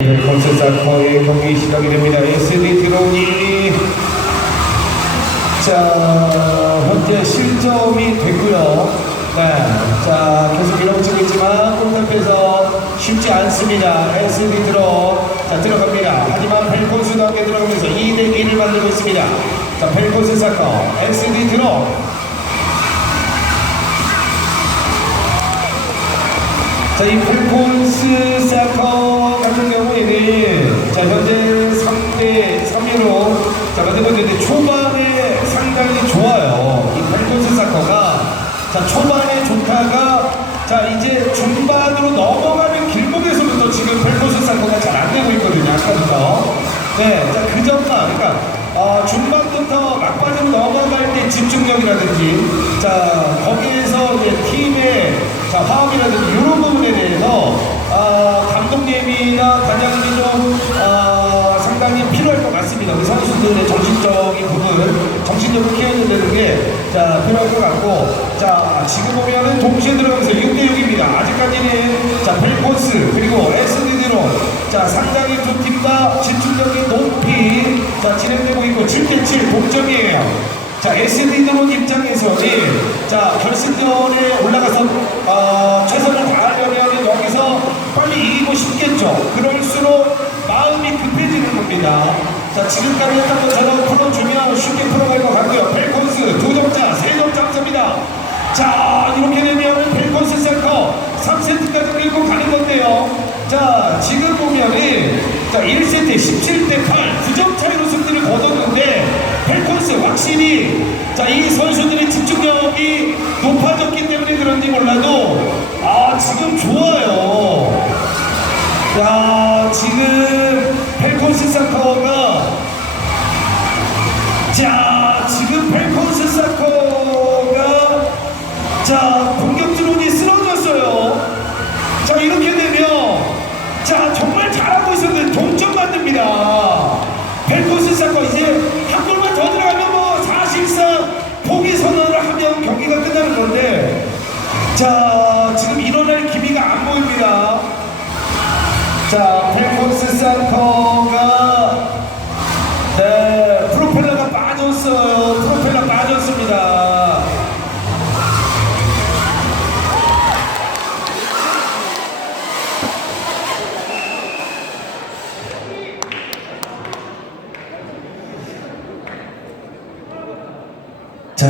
컨셉사커의 경기 시작이 됩니다. SD 드론이 자 현재 실점이 됐고요. 네, 자 계속 밀어붙이고 있지만 골밑에서 쉽지 않습니다. SD 드론 자 들어갑니다. 하지만 펠콘스도 함께 들어가면서 2대 1을 만들고 있습니다. 자 펠콘스 사커 SD 드론 자, 이 펠콘스 사커 같은 경우 에는 자, 현재 3대 3위로 자, 만들고 있는데 초반에 상당히 좋아요. 이 펠콘스 사커가 자, 초반에 좋다가 자, 이제 중반으로 넘어가는 길목에서부터 지금 펠콘스 사커가 잘 안 되고 있거든요. 아까부터. 네, 자, 그 전만, 그러니까 어, 중반부터 막판으로 넘어갈 때 집중력이라든지 자, 거기에서 이제 팀의 자, 화합이라든지 이런 부분에 대해서 아, 감독님이나 단장님 우리 선수들의 정신적인 부분, 정신력을 키워내는 게 자, 필요할 것 같고 자, 지금 보면은 동시에 들어가면서 6대6입니다. 아직까지는 자, 펠콘스 그리고 SDD로 자, 상당히 두팀다 집중력이 높이 자, 진행되고 있고 7대7 동점이에요. 자, SD 드론 입장에서는 자, 결승전에 올라가서 어, 최선을 다하려면 여기서 빨리 이기고 싶겠죠. 그럴수록 마음이 급해 겁니다. 자, 지금까지 했던 것처럼 풀어주면 쉽게 풀어갈 것 같고요. 펠콘스 두 점차, 세 점차 합니다. 자, 이렇게 되면 펠콘스 센터 3세트까지 끌고 가는 건데요. 자, 지금 보면은 자, 1세트 17대 8, 9점 차이로 승리를 거뒀는데 펠콘스 확실히 자, 이 선수들의 집중력이 높아졌기 때문에 그런지 몰라도 자, 지금 펠콘스 사커가 자, 공격 드론이 쓰러졌어요. 자, 이렇게 되면 자, 정말 잘하고 있었는데 동점 만듭니다. 펠콘스 사커 이제 한 골만 더 들어가면 뭐 사실상 포기 선언을 하면 경기가 끝나는 건데 자, 지금 일어날 기미가 안 보입니다. 자, 펠콘스 사커가 네, 프로펠러가 빠졌어요. 프로펠러 빠졌습니다. 자.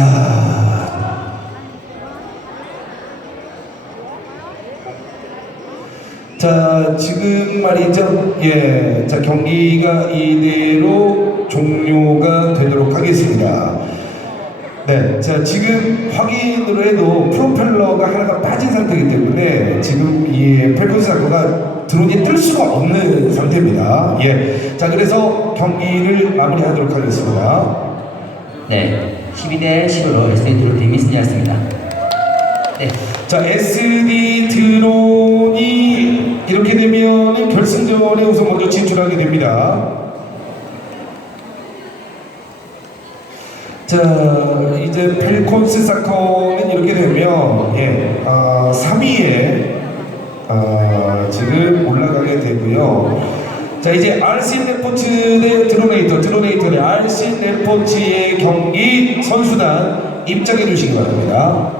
자, 지금 말이죠. 예. 자, 경기가 이대로 종료가 되도록 하겠습니다. 네. 자, 지금 확인으로 해도 프로펠러가 하나가 빠진 상태이기 때문에 지금 이 펠콘스 사커가 드론이 뜰 수가 없는 상태입니다. 예. 자, 그래서 경기를 마무리하도록 하겠습니다. 네, 12대 10으로 SD 드론 팀이 승리했습니다. 네, 자, SD 드론이 이렇게 되면 결승전에 우선 먼저 진출하게 됩니다. 자, 이제 펠콘스 사커는 이렇게 되면 예, 아, 3위에 아, 지금 올라가게 되고요. 자, 이제 RC 레포츠 대 드로네이터, 드로네이터 대 RC 레포츠의 경기 선수단 입장해 주시기 바랍니다.